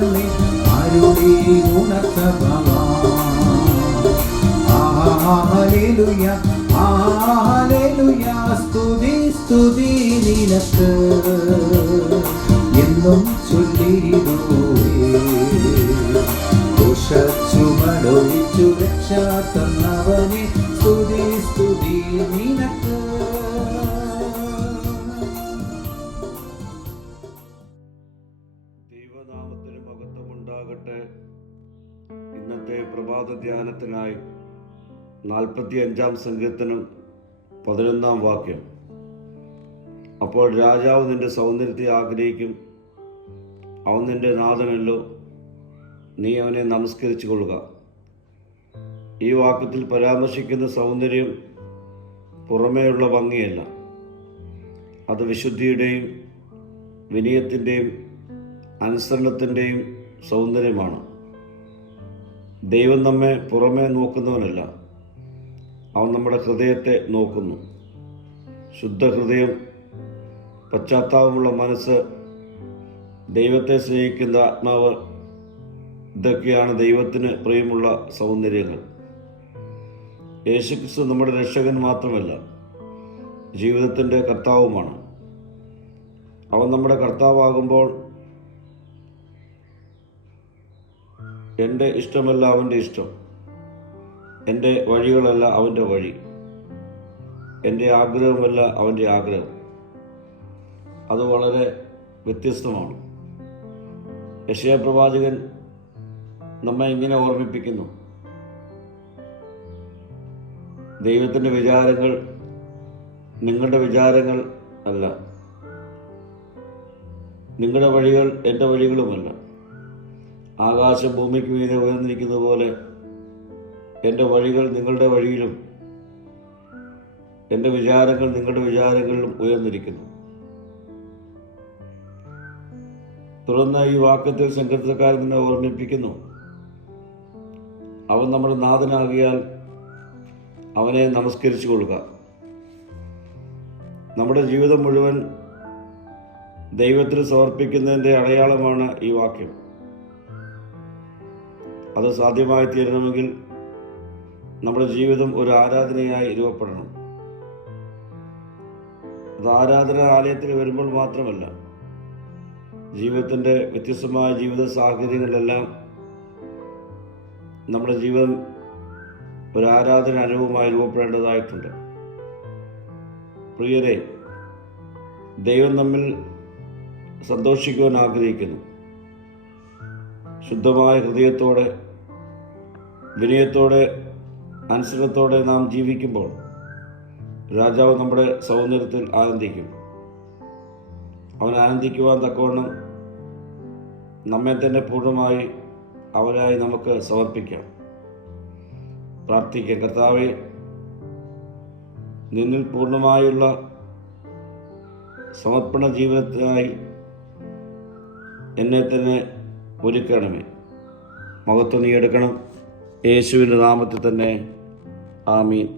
തന്നെ അരുളി ഗുണസഭവാ. Hallelujah hallelujah, സ്തുതി സ്തുതി നിനക്ക് എന്നും ചൊല്ലിടുവേ. ചുമടൊഴിച്ചു രക്ഷ തന്നവനെ സ്തുതി സ്തുതി നിനക്ക്. ദൈവനാമത്തിന് മഹത്വമുണ്ടാകട്ടെ. ഇന്നത്തെ പ്രഭാത ധ്യാനത്തിനായി 45 സങ്കീർത്തനം 11 വാക്യം. അപ്പോൾ രാജാവ് നിന്റെ സൗന്ദര്യത്തെ ആഗ്രഹിക്കും, അവൻ നിന്റെ നാഥനല്ലോ, നീ അവനെ നമസ്കരിച്ചു കൊള്ളുക. ഈ വാക്യത്തിൽ പരാമർശിക്കുന്ന സൗന്ദര്യം പുറമേയുള്ള ഭംഗിയല്ല, അത് വിശുദ്ധിയുടെയും വിനയത്തിൻ്റെയും അനുസരണത്തിൻ്റെയും സൗന്ദര്യമാണ്. ദൈവം നമ്മെ പുറമേ നോക്കുന്നവനല്ല, അവൻ നമ്മുടെ ഹൃദയത്തെ നോക്കുന്നു. ശുദ്ധ ഹൃദയം, പശ്ചാത്താപമുള്ള മനസ്സ്, ദൈവത്തെ സ്നേഹിക്കുന്ന ആത്മാവ്, ഇതൊക്കെയാണ് ദൈവത്തിന് പ്രിയമുള്ള സൗന്ദര്യങ്ങൾ. യേശുക്രിസ്തു നമ്മുടെ രക്ഷകൻ മാത്രമല്ല, ജീവിതത്തിൻ്റെ കർത്താവുമാണ്. അവൻ നമ്മുടെ കർത്താവാകുമ്പോൾ എൻ്റെ ഇഷ്ടമല്ല അവൻ്റെ ഇഷ്ടം, എൻ്റെ വഴികളല്ല അവൻ്റെ വഴി, എൻ്റെ ആഗ്രഹമല്ല അവൻ്റെ ആഗ്രഹം. അത് വളരെ വ്യത്യസ്തമാണ്. യെശയ്യാ പ്രവാചകൻ നമ്മെ ഇങ്ങനെ ഓർമ്മിപ്പിക്കുന്നു: ദൈവത്തിൻ്റെ വിചാരങ്ങൾ നിങ്ങളുടെ വിചാരങ്ങൾ അല്ല, നിങ്ങളുടെ വഴികൾ എൻ്റെ വഴികളുമല്ല. ആകാശം ഭൂമിക്ക് മീതെ ഉയർന്നിരിക്കുന്നത് പോലെ എൻ്റെ വഴികൾ നിങ്ങളുടെ വഴിയിലും എൻ്റെ വിചാരങ്ങൾ നിങ്ങളുടെ വിചാരങ്ങളിലും ഉയർന്നിരിക്കുന്നു. തുടർന്ന് ഈ വാക്യത്തിൽ സങ്കീർത്തനക്കാരൻ തന്നെ ഓർമ്മിപ്പിക്കുന്നു: അവൻ നമ്മുടെ നാഥനാകിയാൽ അവനെ നമസ്കരിച്ചു കൊള്ളുക. നമ്മുടെ ജീവിതം മുഴുവൻ ദൈവത്തിന് സമർപ്പിക്കുന്നതിൻ്റെ അടയാളമാണ് ഈ വാക്യം. അത് സാധ്യമായി തീരണമെങ്കിൽ നമ്മുടെ ജീവിതം ഒരു ആരാധനയായി രൂപപ്പെടണം. അത് ആരാധന ആലയത്തിൽ വരുമ്പോൾ മാത്രമല്ല, ജീവിതത്തിൻ്റെ വ്യത്യസ്തമായ ജീവിത സാഹചര്യങ്ങളിലെല്ലാം നമ്മുടെ ജീവിതം ഒരു ആരാധന അനുഭവമായി രൂപപ്പെടേണ്ടതായിട്ടുണ്ട്. പ്രിയരെ, ദൈവം നമ്മിൽ സന്തോഷിക്കുവാൻ ആഗ്രഹിക്കുന്നു. ശുദ്ധമായ ഹൃദയത്തോടെ, വിനയത്തോടെ, അനുസരണത്തോടെ നാം ജീവിക്കുമ്പോൾ രാജാവ് നമ്മുടെ സൗന്ദര്യത്തിൽ ആനന്ദിക്കും. അവൻ ആനന്ദിക്കുവാൻ തക്കവണ്ണം നമ്മെ തന്നെ പൂർണ്ണമായി അവനായി നമുക്ക് സമർപ്പിക്കാം. പ്രാർത്ഥിക്കാം: കർത്താവേ, നിന്നിൽ പൂർണ്ണമായുള്ള സമർപ്പണ ജീവിതത്തിനായി എന്നെ തന്നെ ഒരുക്കണമേ. മഹത്വം നീ എടുക്കണം. യേശുവിൻ്റെ നാമത്തിൽ തന്നെ. ആമീൻ.